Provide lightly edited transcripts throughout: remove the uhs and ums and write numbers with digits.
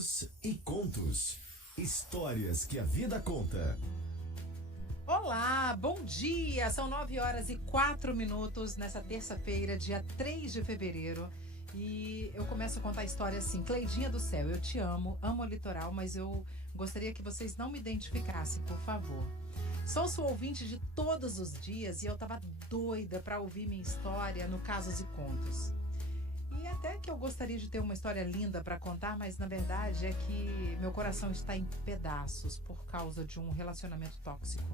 Mitos e contos. Histórias que a vida conta. Olá, bom dia! São 9h04 nessa terça-feira, dia 3 de fevereiro. E eu começo a contar a história assim. Cleidinha do céu, eu te amo o litoral, mas eu gostaria que vocês não me identificassem, por favor. Sou sua ouvinte de todos os dias e eu tava doida pra ouvir minha história no Casos e Contos. E até que eu gostaria de ter uma história linda para contar, mas na verdade é que meu coração está em pedaços por causa de um relacionamento tóxico.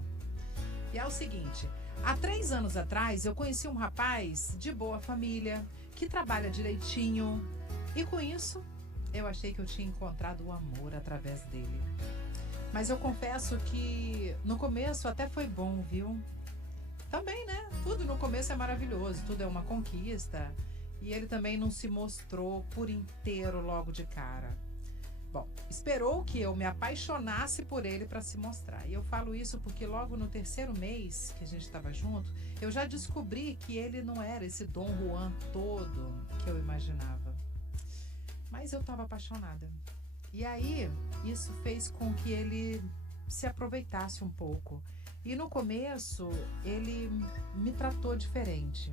E é o seguinte, há 3 anos atrás eu conheci um rapaz de boa família, que trabalha direitinho, e com isso eu achei que eu tinha encontrado o amor através dele. Mas eu confesso que no começo até foi bom, viu? Também, né? Tudo no começo é maravilhoso, tudo é uma conquista. E ele também não se mostrou por inteiro logo de cara. Bom, esperou que eu me apaixonasse por ele para se mostrar. E eu falo isso porque logo no 3º mês que a gente estava junto, eu já descobri que ele não era esse Dom Juan todo que eu imaginava. Mas eu estava apaixonada. E aí, isso fez com que ele se aproveitasse um pouco. E no começo, ele me tratou diferente.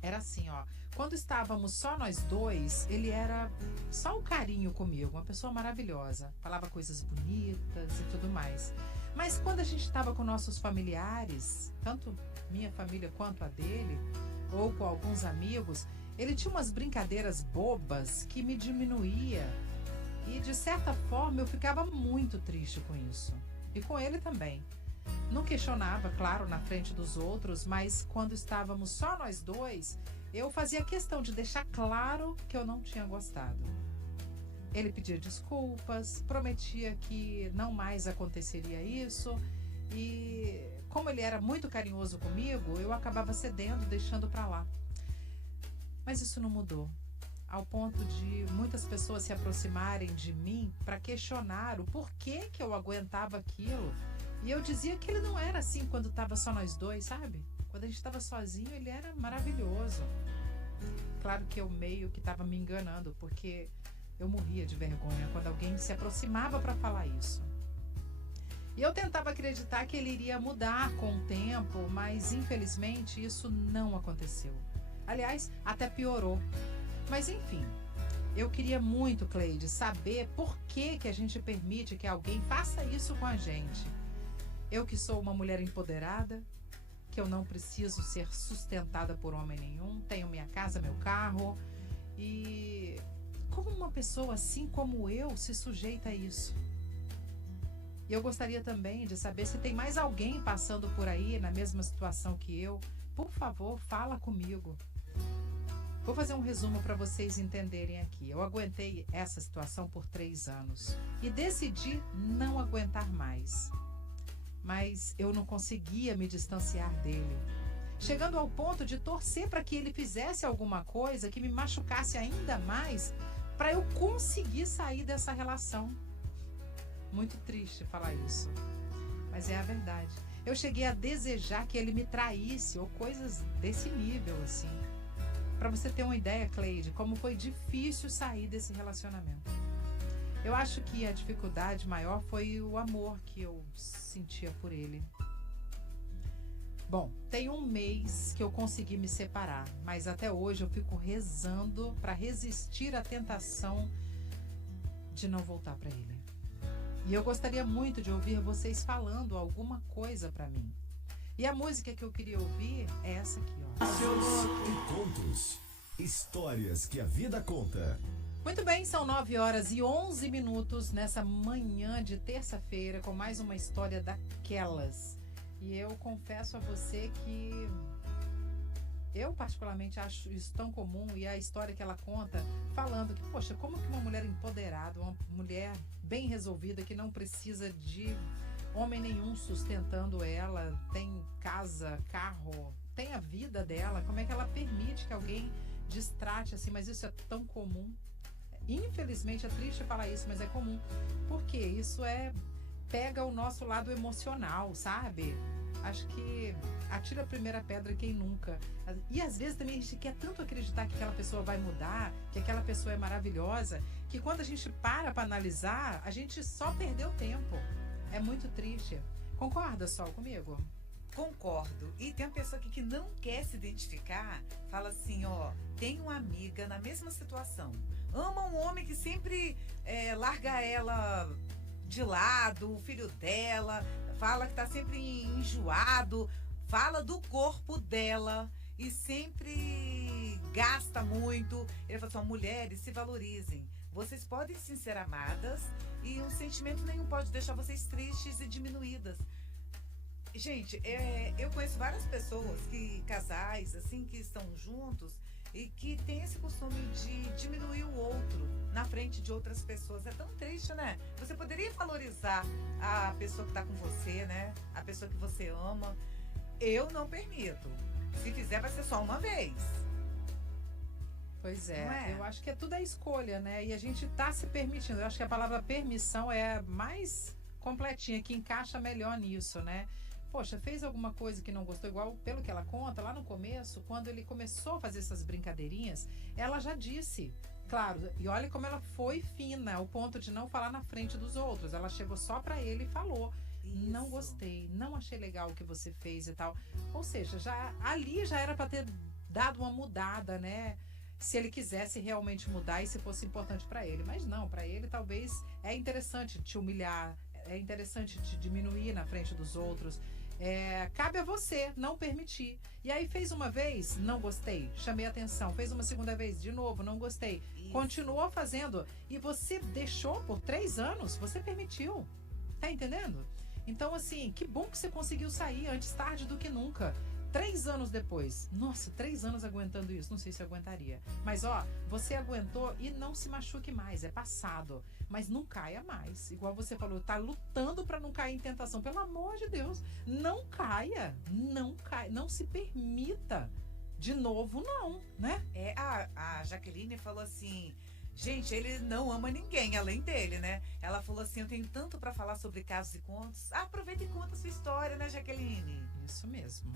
Era assim, ó. Quando estávamos só nós dois, ele era só o carinho comigo, uma pessoa maravilhosa. Falava coisas bonitas e tudo mais. Mas quando a gente estava com nossos familiares, tanto minha família quanto a dele, ou com alguns amigos, ele tinha umas brincadeiras bobas que me diminuía. E de certa forma eu ficava muito triste com isso. E com ele também. Não questionava, claro, na frente dos outros, mas quando estávamos só nós dois, eu fazia questão de deixar claro que eu não tinha gostado. Ele pedia desculpas, prometia que não mais aconteceria isso, e como ele era muito carinhoso comigo, eu acabava cedendo, deixando pra lá. Mas isso não mudou, ao ponto de muitas pessoas se aproximarem de mim para questionar o porquê que eu aguentava aquilo. E eu dizia que ele não era assim quando estava só nós dois, sabe? Quando a gente estava sozinho, ele era maravilhoso. Claro que eu meio que estava me enganando, porque eu morria de vergonha quando alguém se aproximava para falar isso. E eu tentava acreditar que ele iria mudar com o tempo, mas infelizmente isso não aconteceu. Aliás, até piorou. Mas enfim, eu queria muito, Cleide, saber por que a gente permite que alguém faça isso com a gente. Eu que sou uma mulher empoderada, que eu não preciso ser sustentada por homem nenhum, tenho minha casa, meu carro. E como uma pessoa assim como eu se sujeita a isso? E eu gostaria também de saber se tem mais alguém passando por aí na mesma situação que eu. Por favor, fala comigo. Vou fazer um resumo para vocês entenderem aqui. Eu aguentei essa situação por 3 anos e decidi não aguentar mais. Mas eu não conseguia me distanciar dele, chegando ao ponto de torcer para que ele fizesse alguma coisa que me machucasse ainda mais para eu conseguir sair dessa relação. Muito triste falar isso, mas é a verdade. Eu cheguei a desejar que ele me traísse ou coisas desse nível assim. Para você ter uma ideia, Cleide, como foi difícil sair desse relacionamento. Eu acho que a dificuldade maior foi o amor que eu sentia por ele. Bom, tem 1 mês que eu consegui me separar, mas até hoje eu fico rezando para resistir à tentação de não voltar para ele. E eu gostaria muito de ouvir vocês falando alguma coisa para mim. E a música que eu queria ouvir é essa aqui, ó. Mitos e contos. Histórias que a vida conta. Muito bem, são 9h11 nessa manhã de terça-feira com mais uma história daquelas. E eu confesso a você que eu particularmente acho isso tão comum, e a história que ela conta falando que, poxa, como que uma mulher empoderada, uma mulher bem resolvida que não precisa de homem nenhum sustentando ela, tem casa, carro, tem a vida dela, como é que ela permite que alguém destrate assim? Mas isso é tão comum. Infelizmente é triste falar isso, mas é comum, porque isso pega o nosso lado emocional, sabe? acho que atira a primeira pedra quem nunca. E às vezes também a gente quer tanto acreditar que aquela pessoa vai mudar, que aquela pessoa é maravilhosa, que quando a gente para analisar, a gente só perdeu tempo. É muito triste. Concorda, Sol, comigo? Concordo. E tem uma pessoa aqui que não quer se identificar, fala assim, ó, tem uma amiga na mesma situação. Ama um homem que sempre larga ela de lado, o filho dela, fala que tá sempre enjoado, fala do corpo dela e sempre gasta muito. Ele fala assim, ó, mulheres, se valorizem. Vocês podem sim ser amadas e um sentimento nenhum pode deixar vocês tristes e diminuídas. Gente, eu conheço várias pessoas, casais, assim, que estão juntos e que tem esse costume de diminuir o outro na frente de outras pessoas. É tão triste, né? Você poderia valorizar a pessoa que está com você, né? A pessoa que você ama. Eu não permito. Se fizer, vai ser só uma vez. Pois Não é, é? eu acho que tudo é escolha, né? E a gente tá se permitindo. Eu acho que a palavra permissão é a mais completinha, que encaixa melhor nisso, né? Poxa, fez alguma coisa que não gostou, igual pelo que ela conta, lá no começo, quando ele começou a fazer essas brincadeirinhas, ela já disse. Claro, e olha como ela foi fina, ao ponto de não falar na frente dos outros. Ela chegou só pra ele e falou: não Isso. gostei, não achei legal o que você fez e tal. Ou seja, ali já era pra ter dado uma mudada, né? Se ele quisesse realmente mudar e se fosse importante pra ele. Mas não, pra ele talvez é interessante te humilhar, é interessante te diminuir na frente dos outros. Cabe a você não permitir. E aí fez uma vez, não gostei, chamei atenção. Fez uma segunda vez, de novo, não gostei. Isso. Continuou fazendo. E você deixou por 3 anos, você permitiu. Tá entendendo? Então, assim, que bom que você conseguiu sair antes tarde do que nunca. 3 anos depois. Nossa, 3 anos aguentando isso. Não sei se eu aguentaria. Mas, ó, você aguentou e não se machuque mais. É passado. Mas não caia mais. Igual você falou, tá lutando pra não cair em tentação. Pelo amor de Deus, não caia. Não caia. Não se permita. De novo, não, né? A Jaqueline falou assim, gente, ele não ama ninguém além dele, né? Ela falou assim, eu tenho tanto pra falar sobre casos e contos. Aproveita e conta a sua história, né, Jaqueline? Isso mesmo.